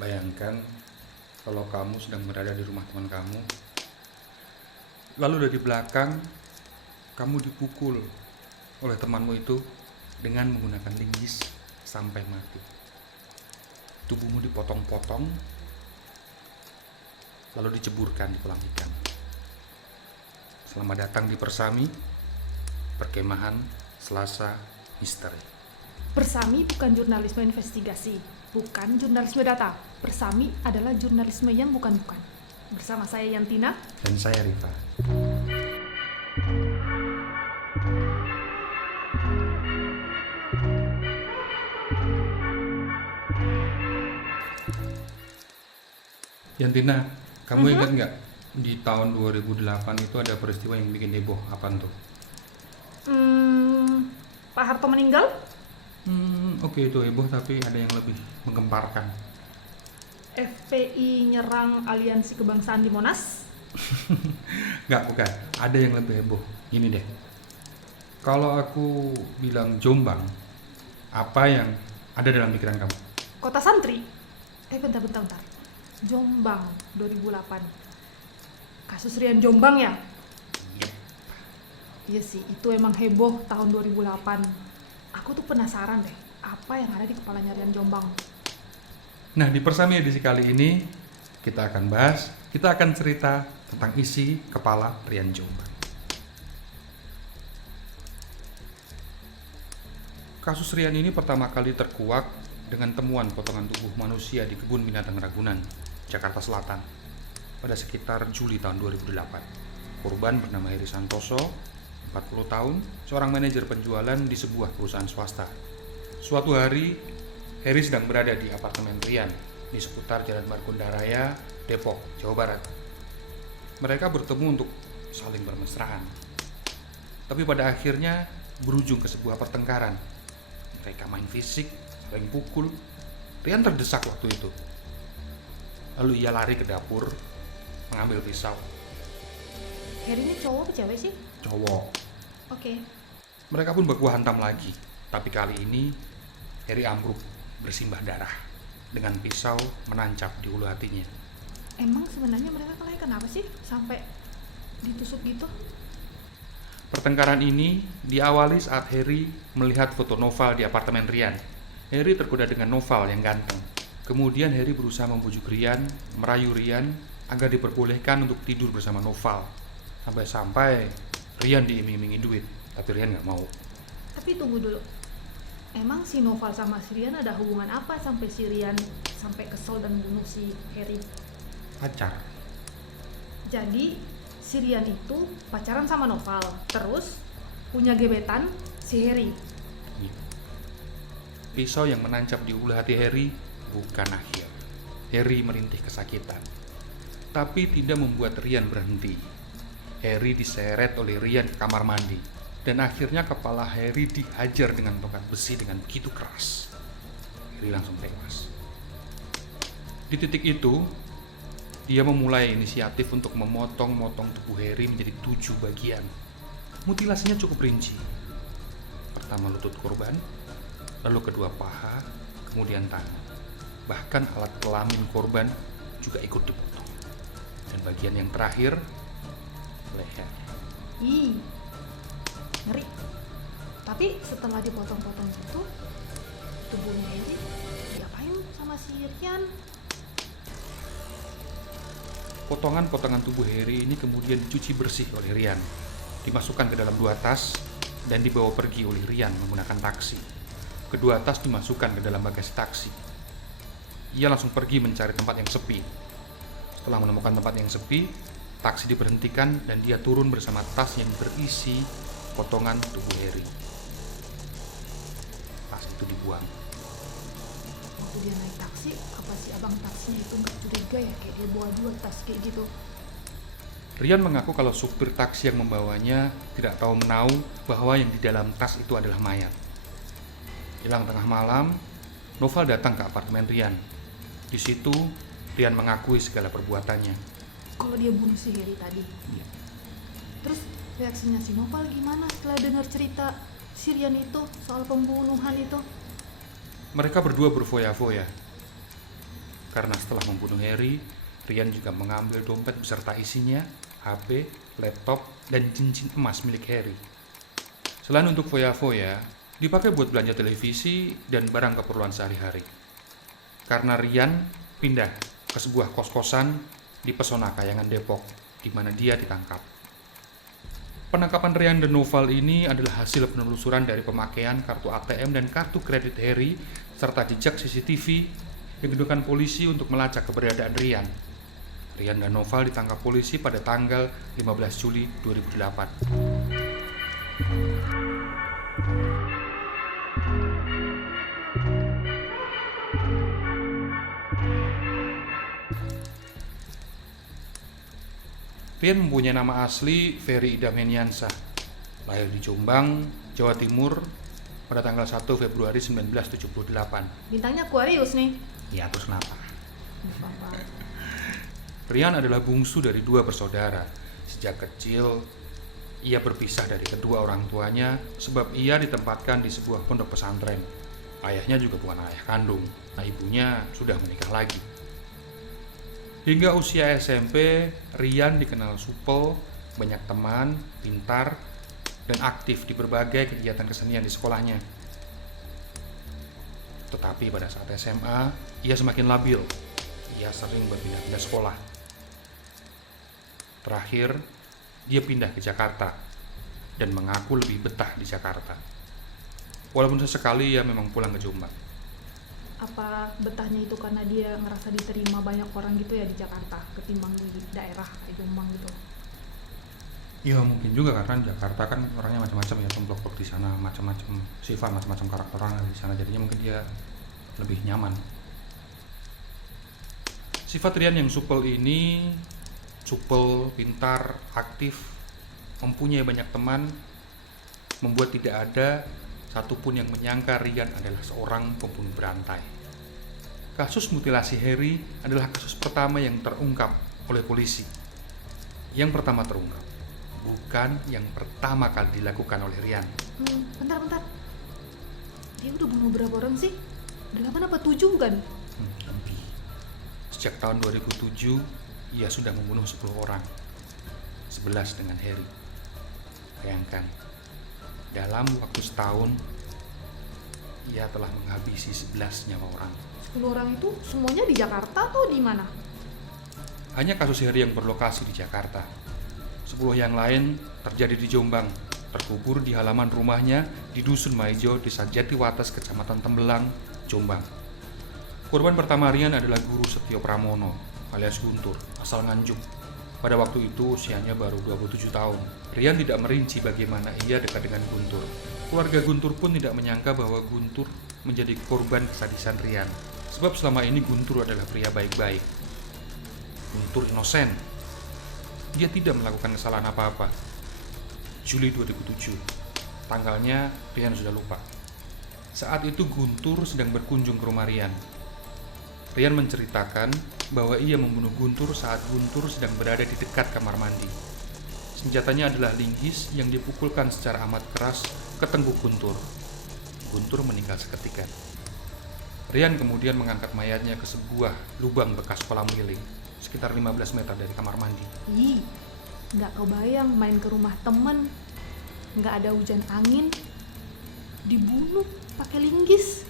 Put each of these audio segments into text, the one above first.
Bayangkan kalau kamu sedang berada di rumah teman kamu, lalu dari belakang kamu dipukul oleh temanmu itu dengan menggunakan linggis sampai mati. Tubuhmu dipotong-potong, lalu diceburkan di kolam ikan. Selamat datang di Persami, perkemahan Selasa Misteri. Persami bukan jurnalisme investigasi, bukan jurnalisme data. Persami adalah jurnalisme yang bukan-bukan. Bersama saya Yantina. Dan saya Rifa. Yantina, kamu ingat nggak di tahun 2008 itu ada peristiwa yang bikin heboh? Apaan tuh? Pak Harto meninggal? Oke, itu heboh, tapi ada yang lebih menggemparkan. FPI nyerang aliansi kebangsaan di Monas? Nggak, bukan. Ada yang lebih heboh. Ini deh. Kalau aku bilang Jombang, apa yang ada dalam pikiran kamu? Kota Santri? Bentar. Jombang 2008. Kasus Rian Jombang ya? Yep. Iya sih, itu emang heboh tahun 2008. Aku tuh penasaran deh, apa yang ada di kepalanya Rian Jombang? Nah, di Persami edisi kali ini kita akan cerita tentang isi kepala Rian Jombang. Kasus Rian ini pertama kali terkuak dengan temuan potongan tubuh manusia di kebun binatang Ragunan, Jakarta Selatan pada sekitar Juli tahun 2008. Korban bernama Heri Santoso, 40 tahun, seorang manajer penjualan di sebuah perusahaan swasta. Suatu hari, Heri sedang berada di apartemen Rian di seputar Jalan Margonda Raya, Depok, Jawa Barat. Mereka bertemu untuk saling bermesraan. Tapi pada akhirnya berujung ke sebuah pertengkaran. Mereka main fisik, saling pukul. Rian terdesak waktu itu. Lalu ia lari ke dapur, mengambil pisau. Heri ini cowok apa cewek sih? Cowok. Oke. Mereka pun baku hantam lagi. Tapi kali ini Heri ambruk, bersimbah darah, dengan pisau menancap di ulu hatinya. Emang sebenarnya mereka kalian kenapa sih sampai ditusuk gitu? Pertengkaran ini diawali saat Heri melihat foto Noval di apartemen Rian. Heri tergoda dengan Noval yang ganteng. Kemudian Heri berusaha membujuk Rian, merayu Rian agar diperbolehkan untuk tidur bersama Noval. Sampai-sampai Rian diiming-imingi duit, tapi Rian nggak mau. Tapi tunggu dulu. Emang si Noval sama si Rian ada hubungan apa sampai si Rian sampai kesel dan bunuh si Heri? Pacar. Jadi si Rian itu pacaran sama Noval, terus punya gebetan si Heri. Pisau yang menancap di ulu hati Heri bukan akhir. Heri merintih kesakitan, tapi tidak membuat Rian berhenti. Heri diseret oleh Rian ke kamar mandi, dan akhirnya kepala Heri dihajar dengan tongkat besi dengan begitu keras. Heri langsung tewas. Di titik itu, dia memulai inisiatif untuk memotong-motong tubuh Heri menjadi 7 bagian. Mutilasinya cukup rinci. Pertama lutut korban, lalu kedua paha, kemudian tangan. Bahkan alat kelamin korban juga ikut dipotong. Dan bagian yang terakhir, leher. Ih, ngeri. Tapi setelah dipotong-potong gitu, tubuhnya Heri diapain sama si Rian? Potongan-potongan tubuh Heri ini kemudian dicuci bersih oleh Rian, dimasukkan ke dalam 2 tas, dan dibawa pergi oleh Rian menggunakan taksi. Kedua tas dimasukkan ke dalam bagasi taksi. Ia langsung pergi mencari tempat yang sepi. Setelah menemukan tempat yang sepi, taksi diberhentikan dan dia turun bersama tas yang berisi potongan tubuh Heri. Tas itu dibuang. Waktu dia naik taksi, apa si abang taksinya itu nggak curiga ya kayak dia bawa 2 tas kayak gitu? Rian mengaku kalau supir taksi yang membawanya tidak tahu menau bahwa yang di dalam tas itu adalah mayat. Jelang tengah malam, Noval datang ke apartemen Rian. Di situ, Rian mengakui segala perbuatannya. Kalau dia bunuh si Heri tadi. Iya. Terus reaksinya si Noval gimana setelah dengar cerita si Rian itu soal pembunuhan itu? Mereka berdua berfoya-foya. Karena setelah membunuh Harry, Rian juga mengambil dompet beserta isinya, HP, laptop, dan cincin emas milik Harry. Selain untuk foya-foya, dipakai buat belanja televisi dan barang keperluan sehari-hari. Karena Rian pindah ke sebuah kos-kosan di Pesona Kayangan Depok, di mana dia ditangkap. Penangkapan Rian dan Noval ini adalah hasil penelusuran dari pemakaian kartu ATM dan kartu kredit Harry, serta jejak CCTV yang digunakan polisi untuk melacak keberadaan Rian. Rian dan Noval ditangkap polisi pada tanggal 15 Juli 2008. Rian mempunyai nama asli Ferry Idam Heniansah, lahir di Jombang, Jawa Timur pada tanggal 1 Februari 1978. Bintangnya Aquarius nih. Ya, terus kenapa? Apa? Rian adalah bungsu dari 2 bersaudara. Sejak kecil, ia berpisah dari kedua orang tuanya sebab ia ditempatkan di sebuah pondok pesantren. Ayahnya juga bukan ayah kandung, nah ibunya sudah menikah lagi. Hingga usia SMP, Rian dikenal supel, banyak teman, pintar, dan aktif di berbagai kegiatan kesenian di sekolahnya. Tetapi pada saat SMA, ia semakin labil. Ia sering berpindah-pindah sekolah. Terakhir, dia pindah ke Jakarta dan mengaku lebih betah di Jakarta. Walaupun sesekali ia memang pulang ke Jombang. Apa betahnya itu karena dia ngerasa diterima banyak orang gitu ya di Jakarta ketimbang di daerah kayak Jombang gitu? Ya mungkin juga karena Jakarta kan orangnya macam-macam ya, templok-templok di sana, macam-macam sifat, macam-macam karakter orang di sana, jadinya mungkin dia lebih nyaman. Sifat Rian yang supel ini, supel, pintar, aktif, mempunyai banyak teman, membuat tidak ada satupun yang menyangka Rian adalah seorang pembunuh berantai. Kasus mutilasi Harry adalah kasus pertama yang terungkap oleh polisi. Yang pertama terungkap, bukan yang pertama kali dilakukan oleh Rian. Bentar. Dia udah bunuh berapa orang sih? 8 apa 7 bukan? Lebih. Sejak tahun 2007, ia sudah membunuh 10 orang. 11 dengan Harry. Bayangkan, dalam waktu setahun, ia telah menghabisi 11 nyawa orang. 10 orang itu semuanya di Jakarta atau di mana? Hanya kasus Harry yang berlokasi di Jakarta. 10 yang lain terjadi di Jombang, terkubur di halaman rumahnya di Dusun Maijo, Desa Jatiwates, Kecamatan Tembelang, Jombang. Korban pertama Rian adalah Guru Setio Pramono alias Guntur, asal Nganjuk. Pada waktu itu usianya baru 27 tahun. Rian tidak merinci bagaimana ia dekat dengan Guntur. Keluarga Guntur pun tidak menyangka bahwa Guntur menjadi korban kesadisan Rian. Sebab selama ini Guntur adalah pria baik-baik. Guntur inosen. Dia tidak melakukan kesalahan apa-apa. Juli 2007. Tanggalnya Rian sudah lupa. Saat itu Guntur sedang berkunjung ke rumah Rian. Rian menceritakan bahwa ia membunuh Guntur saat Guntur sedang berada di dekat kamar mandi. Senjatanya adalah linggis yang dipukulkan secara amat keras ke tengkuk Guntur. Guntur meninggal seketika. Rian kemudian mengangkat mayatnya ke sebuah lubang bekas kolam keliling, sekitar 15 meter dari kamar mandi. Ih, nggak kebayang main ke rumah temen, nggak ada hujan angin, dibunuh pakai linggis.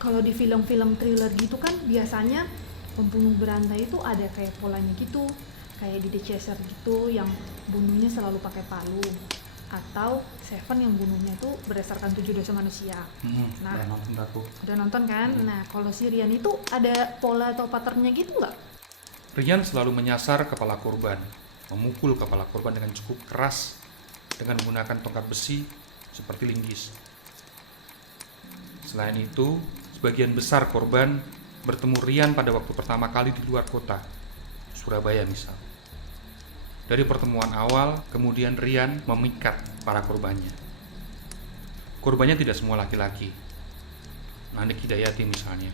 Kalau di film-film thriller gitu kan biasanya pembunuh berantai itu ada kayak polanya gitu, kayak di The Chaser gitu yang bunuhnya selalu pakai palu, atau Seven yang bunuhnya itu berdasarkan 7 dosa manusia. Nah, udah nonton kan? Nah, kalau si Rian itu ada pola atau patternnya gitu nggak? Rian selalu menyasar kepala korban, memukul kepala korban dengan cukup keras dengan menggunakan tongkat besi seperti linggis. Selain itu, sebagian besar korban bertemu Rian pada waktu pertama kali di luar kota, Surabaya misal. Dari pertemuan awal, kemudian Rian memikat para korbannya. Korbannya tidak semua laki-laki. Nanik Hidayati misalnya,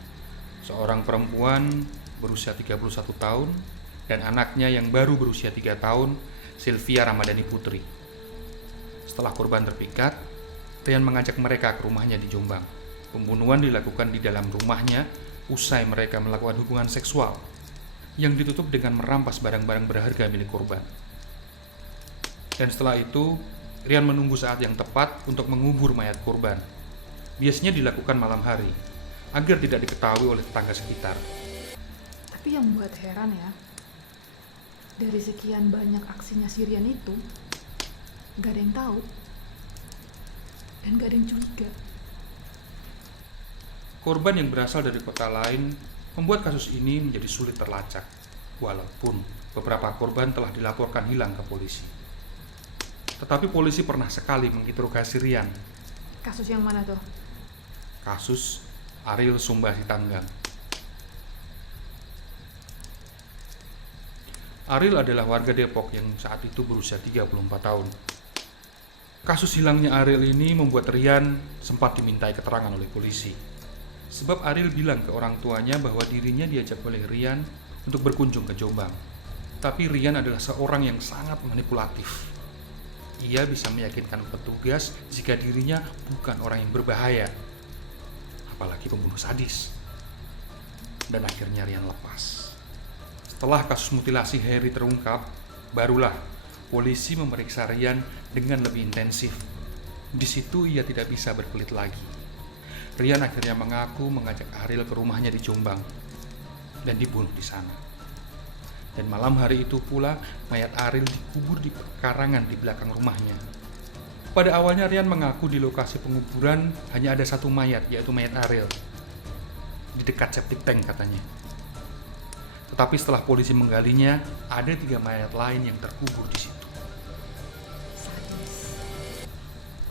seorang perempuan berusia 31 tahun, dan anaknya yang baru berusia 3 tahun, Sylvia Ramadhani Putri. Setelah korban terpikat, Rian mengajak mereka ke rumahnya di Jombang. Pembunuhan dilakukan di dalam rumahnya usai mereka melakukan hubungan seksual yang ditutup dengan merampas barang-barang berharga milik korban. Dan setelah itu, Rian menunggu saat yang tepat untuk mengubur mayat korban. Biasanya dilakukan malam hari, agar tidak diketahui oleh tetangga sekitar. Tapi yang buat heran ya, dari sekian banyak aksinya si Rian itu, gak ada yang tahu dan gak ada yang curiga. Korban yang berasal dari kota lain membuat kasus ini menjadi sulit terlacak, walaupun beberapa korban telah dilaporkan hilang ke polisi. Tetapi polisi pernah sekali menginterogasi Rian. Kasus yang mana tuh? Kasus Ariel Sumbah Sitanggang. Ariel adalah warga Depok yang saat itu berusia 34 tahun. Kasus hilangnya Ariel ini membuat Rian sempat dimintai keterangan oleh polisi. Sebab Ariel bilang ke orang tuanya bahwa dirinya diajak oleh Rian untuk berkunjung ke Jombang. Tapi Rian adalah seorang yang sangat manipulatif. Ia bisa meyakinkan petugas jika dirinya bukan orang yang berbahaya, apalagi pembunuh sadis. Dan akhirnya Rian lepas. Setelah kasus mutilasi Heri terungkap, barulah polisi memeriksa Rian dengan lebih intensif. Di situ ia tidak bisa berkelit lagi. Rian akhirnya mengaku mengajak Ariel ke rumahnya di Jombang dan dibunuh di sana. Dan malam hari itu pula mayat Ariel dikubur di pekarangan di belakang rumahnya. Pada awalnya Rian mengaku di lokasi penguburan hanya ada satu mayat, yaitu mayat Ariel, di dekat septic tank katanya. Tetapi setelah polisi menggalinya, ada 3 mayat lain yang terkubur di situ. Sadis.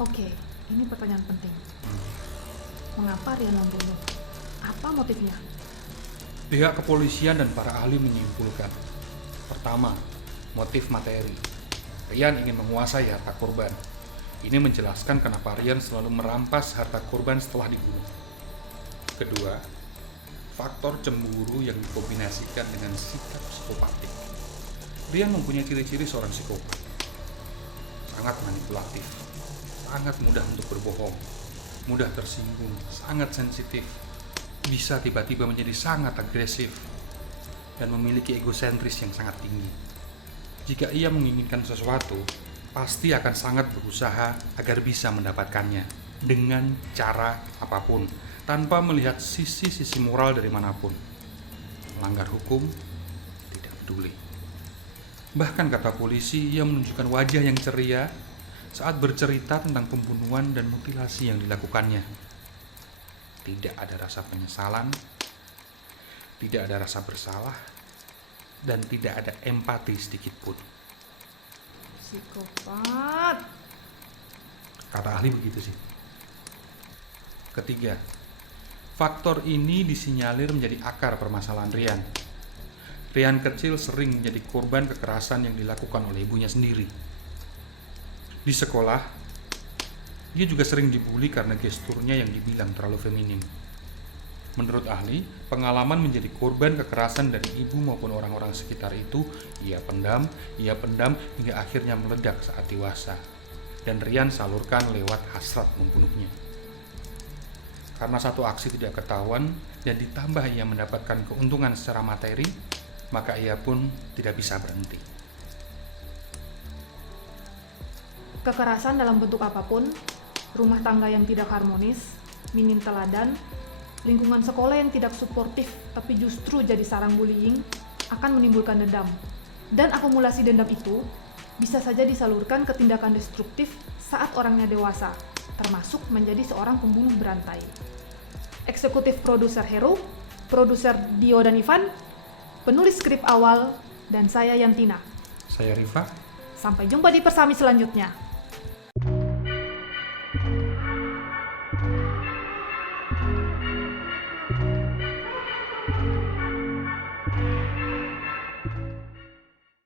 Oke, ini pertanyaan penting. Mengapa Rian membunuh? Apa motifnya? Pihak kepolisian dan para ahli menyimpulkan, pertama, motif materi. Rian ingin menguasai harta korban. Ini menjelaskan kenapa Rian selalu merampas harta korban setelah dibunuh. Kedua, faktor cemburu yang dikombinasikan dengan sikap psikopatik. Rian mempunyai ciri-ciri seorang psikopat. Sangat manipulatif, sangat mudah untuk berbohong, mudah tersinggung, sangat sensitif, bisa tiba-tiba menjadi sangat agresif, dan memiliki egosentris yang sangat tinggi. Jika ia menginginkan sesuatu, pasti akan sangat berusaha agar bisa mendapatkannya dengan cara apapun, tanpa melihat sisi-sisi moral dari manapun. Melanggar hukum, tidak peduli. Bahkan kata polisi, ia menunjukkan wajah yang ceria saat bercerita tentang pembunuhan dan mutilasi yang dilakukannya. Tidak ada rasa penyesalan, tidak ada rasa bersalah, dan tidak ada empati sedikit pun. Psikopat. Kata ahli begitu sih. Ketiga, faktor ini disinyalir menjadi akar permasalahan Rian. Rian kecil sering menjadi korban kekerasan yang dilakukan oleh ibunya sendiri. Di sekolah, dia juga sering dibully karena gesturnya yang dibilang terlalu feminim. Menurut ahli, pengalaman menjadi korban kekerasan dari ibu maupun orang-orang sekitar itu ia pendam hingga akhirnya meledak saat dewasa. Dan Rian salurkan lewat hasrat membunuhnya. Karena satu aksi tidak ketahuan dan ditambah ia mendapatkan keuntungan secara materi, maka ia pun tidak bisa berhenti. Kekerasan dalam bentuk apapun, rumah tangga yang tidak harmonis, minim teladan, lingkungan sekolah yang tidak suportif tapi justru jadi sarang bullying akan menimbulkan dendam. Dan akumulasi dendam itu bisa saja disalurkan ke tindakan destruktif saat orangnya dewasa, termasuk menjadi seorang pembunuh berantai. Eksekutif produser Heru, produser Dio dan Ivan, penulis skrip awal, dan saya Yantina. Saya Rifa. Sampai jumpa di Persami selanjutnya.